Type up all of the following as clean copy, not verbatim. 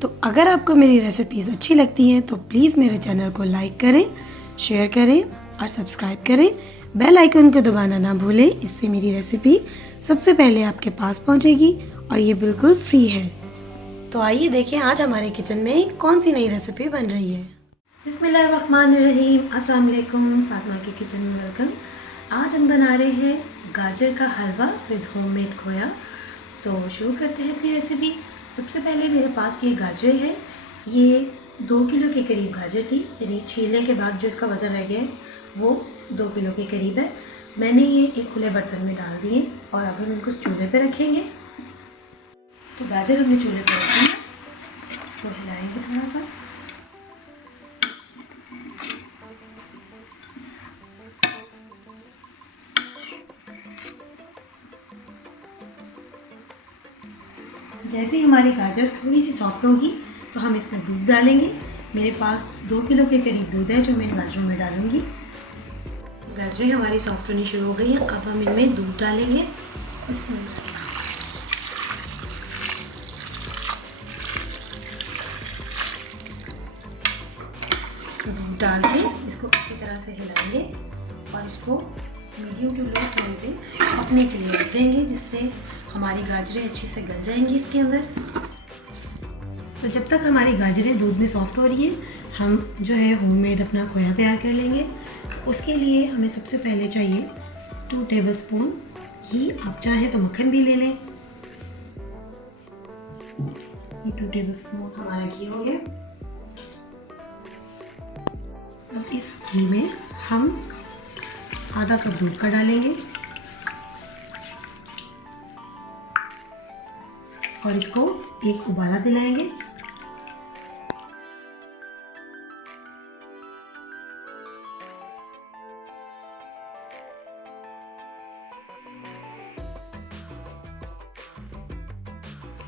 तो अगर आपको मेरी रेसिपीज़ अच्छी लगती हैं तो प्लीज़ मेरे चैनल को लाइक करें, शेयर करें और सब्सक्राइब करें। बेल आइकन को दबाना ना भूलें, इससे मेरी रेसिपी सबसे पहले आपके पास पहुंचेगी और ये बिल्कुल फ्री है। तो आइए देखें आज हमारे किचन में कौन सी नई रेसिपी बन रही है। बिस्मिल्लाहिर्रहमानिर्रहीम, अस्सलाम वालेकुम, फातिमा के किचन में वेलकम। आज हम बना रहे हैं गाजर का हलवा विद होममेड खोया। तो शुरू करते हैं अपनी रेसिपी। सबसे पहले मेरे पास ये गाजर है, ये 2 किलो के करीब गाजर थी, यानी छीलने के बाद जो इसका वज़न रह गया है वो 2 किलो के करीब है। मैंने ये एक खुले बर्तन में डाल दिए और अब हम इनको चूल्हे पे रखेंगे। तो गाजर हमने चूल्हे पे रखी है, इसको हिलाएंगे थोड़ा सा। जैसे ही हमारी गाजर थोड़ी सी सॉफ्ट होगी तो हम इसमें दूध डालेंगे। मेरे पास 2 किलो के करीब दूध है जो मैं गाजरों में डालूंगी। गाजरें हमारी सॉफ्ट होनी शुरू हो गई हैं, अब हम इनमें दूध डालेंगे। इसमें दूध डाल के इसको अच्छी तरह से हिलाएंगे और इसको मीडियम टू लो फ्लेम पे पकने के लिए रख देंगे, जिससे हमारी गाजरें अच्छे से गल जाएंगी इसके अंदर। तो जब तक हमारी गाजरें दूध में सॉफ्ट हो रही है, हम जो है होममेड अपना खोया तैयार कर लेंगे। उसके लिए हमें सबसे पहले चाहिए 2 टेबलस्पून घी, आप चाहें तो मक्खन भी ले लें। ये 2 टेबलस्पून हमारा घी हो गया। अब इस घी में हम आधा कप दूध का डालेंगे और इसको एक उबाला दिलाएंगे।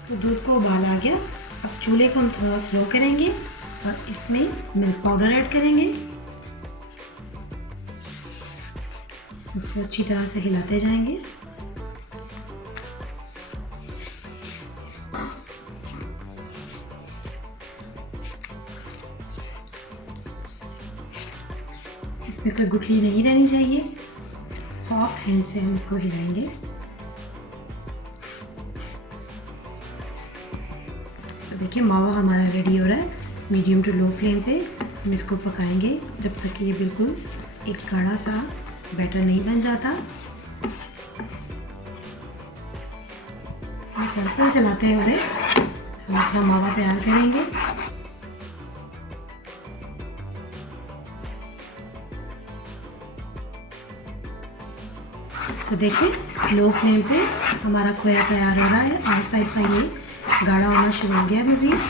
तो दूध को उबाल आ गया, अब चूल्हे को हम थोड़ा स्लो करेंगे और इसमें मिल्क पाउडर ऐड करेंगे। इसको अच्छी तरह से हिलाते जाएंगे। इसमें कोई गुठली नहीं रहनी चाहिए, सॉफ्ट हैंड से हम इसको हिलाएंगे। तो देखिए मावा हमारा रेडी हो रहा है। मीडियम टू लो फ्लेम पे हम इसको पकाएंगे जब तक कि ये बिल्कुल एक गाढ़ा सा बैटर नहीं बन जाता। मुसलसल चलाते हुए हम अपना मावा तैयार करेंगे। तो देखिए लो फ्लेम पे हमारा खोया तैयार हो रहा है। आहिस्ता आहिस्ता ये गाढ़ा होना शुरू हो गया। मज़ीद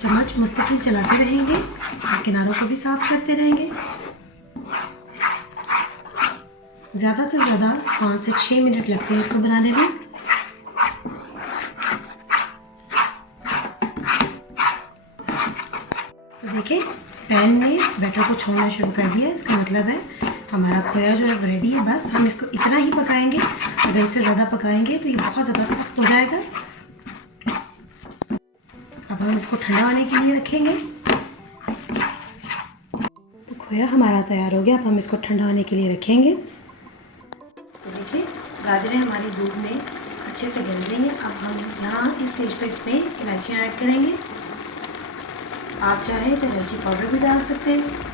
चम्मच मुस्तकिल चलाते रहेंगे और किनारों को भी साफ करते रहेंगे। ज़्यादा से ज़्यादा 5 से 6 मिनट लगते हैं इसको बनाने में। तो देखिए पैन ने बैटर को छोड़ना शुरू कर दिया, इसका मतलब है हमारा खोया जो है वो रेडी है। बस हम इसको इतना ही पकाएंगे, अगर इससे ज़्यादा पकाएंगे तो ये बहुत ज़्यादा सख्त हो जाएगा। अब हम इसको ठंडा होने के लिए रखेंगे। तो खोया हमारा तैयार हो गया, अब हम इसको ठंडा होने के लिए रखेंगे। तो देखिए गाजरें हमारी दूध में अच्छे से गल गई हैं। अब हम यहाँ इस स्टेज पे इसमें इलायचियाँ ऐड करेंगे। आप चाहें तो इलायची पाउडर भी डाल सकते हैं।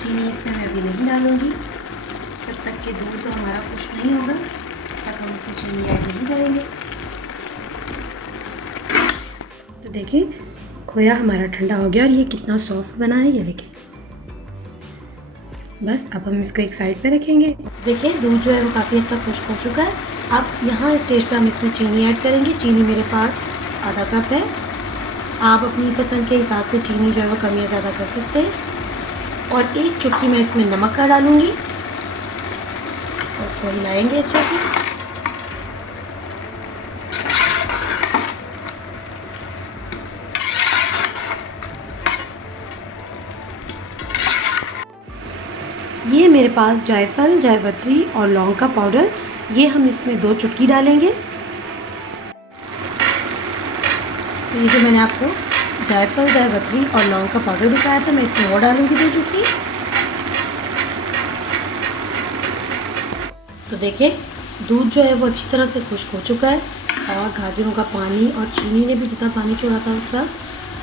चीनी इसमें मैं अभी नहीं डालूँगी, जब तक कि दूध तो हमारा खुश्क नहीं होगा तक हम इसमें चीनी ऐड नहीं करेंगे। तो देखिए खोया हमारा ठंडा हो गया और ये कितना सॉफ्ट बना है, ये देखिए। बस अब हम इसको एक साइड पे रखेंगे। देखिए दूध जो है वो काफ़ी हद तक खुश्क हो चुका है। अब यहाँ स्टेज पे हम इसमें चीनी ऐड करेंगे। चीनी मेरे पास आधा कप है, आप अपनी पसंद के हिसाब से चीनी जो है वो कम या ज़्यादा कर सकते हैं। और एक चुटकी मैं इसमें नमक का डालूँगी और इसको हिलाएंगे अच्छे से। ये मेरे पास जायफल, जायपत्री और लौंग का पाउडर, ये हम इसमें 2 चुटकी डालेंगे। तो ये जो मैंने आपको जायफल, जावित्री और लौंग का पाउडर दिखाया था, मैं इसमें वो डालूँगी 2 चुटकी। तो देखिए दूध जो है वो अच्छी तरह से खुश्क हो चुका है और गाजरों का पानी और चीनी ने भी जितना पानी छोड़ा था वो सब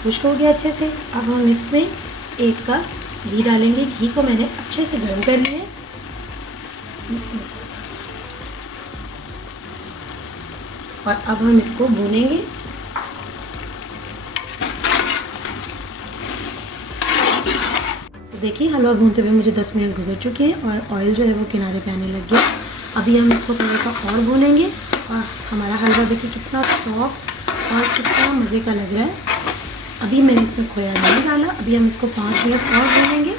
खुश्क हो गया अच्छे से। अब हम इसमें 1 कप घी डालेंगे। घी को मैंने अच्छे से गर्म कर लिया है। और अब हम इसको भूनेंगे। तो देखिए हलवा भूनते हुए मुझे 10 मिनट गुजर चुके हैं और ऑयल जो है वो किनारे पे आने लग गया। अभी हम इसको थोड़ा सा और भूनेंगे और हमारा हलवा देखिए कितना सॉफ्ट और कितना मज़े का लग रहा है। अभी मैंने इसमें खोया नहीं डाला। अभी हम इसको 5 मिनट और भूनेंगे।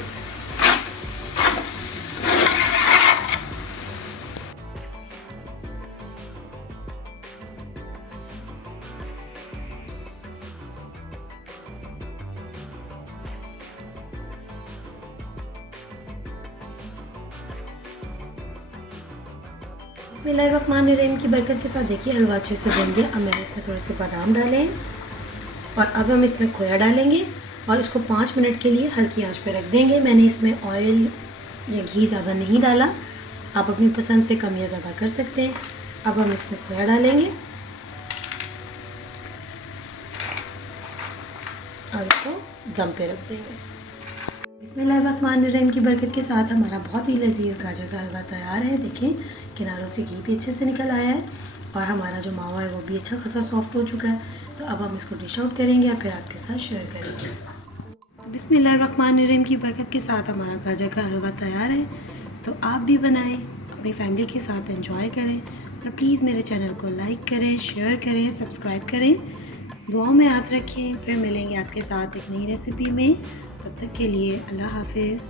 बिस्मिल्लाहिर्रहमानिर्रहीम की बरकत के साथ देखिए हलवा अच्छे से बन गया। अब मैंने इसमें थोड़े से बादाम डाले हैं और अब हम इसमें खोया डालेंगे और इसको 5 मिनट के लिए हल्की आंच पे रख देंगे। मैंने इसमें ऑयल या घी ज़्यादा नहीं डाला, आप अपनी पसंद से कम या ज़्यादा कर सकते हैं। अब हम इसमें खोया डालेंगे और इसको दम पे रख देंगे। बिस्मिल्लाहिर्रहमानिर्रहीम की बरकत के साथ हमारा बहुत ही लजीज गाजर का हलवा तैयार है। देखिए किनारों से घी भी अच्छे से निकल आया है और हमारा जो मावा है वो भी अच्छा खासा सॉफ्ट हो चुका है। तो अब हम इसको डिश आउट करेंगे और फिर आपके साथ शेयर करेंगे। तो बिस्मिल्लाहिर्रहमानिर्रहीम की बरकत के साथ हमारा गाजर का हलवा तैयार है। तो आप भी बनाएं, अपनी फैमिली के साथ एंजॉय करें और प्लीज़ मेरे चैनल को लाइक करें, शेयर करें, सब्सक्राइब करें। दुआओं में याद रखें। फिर मिलेंगे आपके साथ एक नई रेसिपी में। तब तक के लिए अल्लाह हाफिज़।